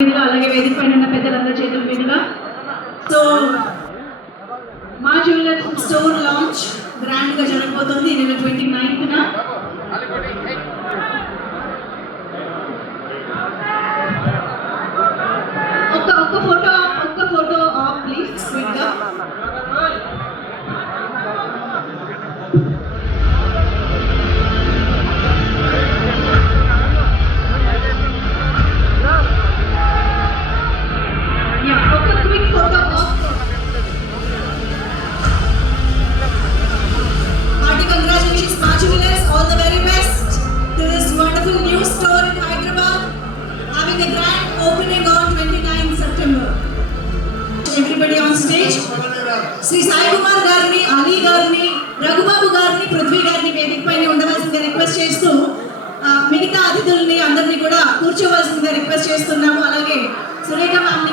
అలాగే వేదిక పైన ఉన్న పెద్దలందరి చేతుల మీదుగా సో మా జ్యువెలర్స్ స్టోర్ లాంచ్ గ్రాండ్ గా జరగబోతోంది ఈ నెల 29న. ఒక్క ఫోటో ఆఫ్ ప్లీజ్ క్విక్ గా. శ్రీ సాయి కుమార్ గారిని, అలీ గారిని, రఘుబాబు గారిని, పృథ్వీ గారిని వేదిక పైన ఉండవలసిందిగా రిక్వెస్ట్ చేస్తూ మిగతా అతిథుల్ని అందరినీ కూడా కూర్చోవలసిందిగా రిక్వెస్ట్ చేస్తున్నాము. అలాగే సురేఖ మ్యామ్ని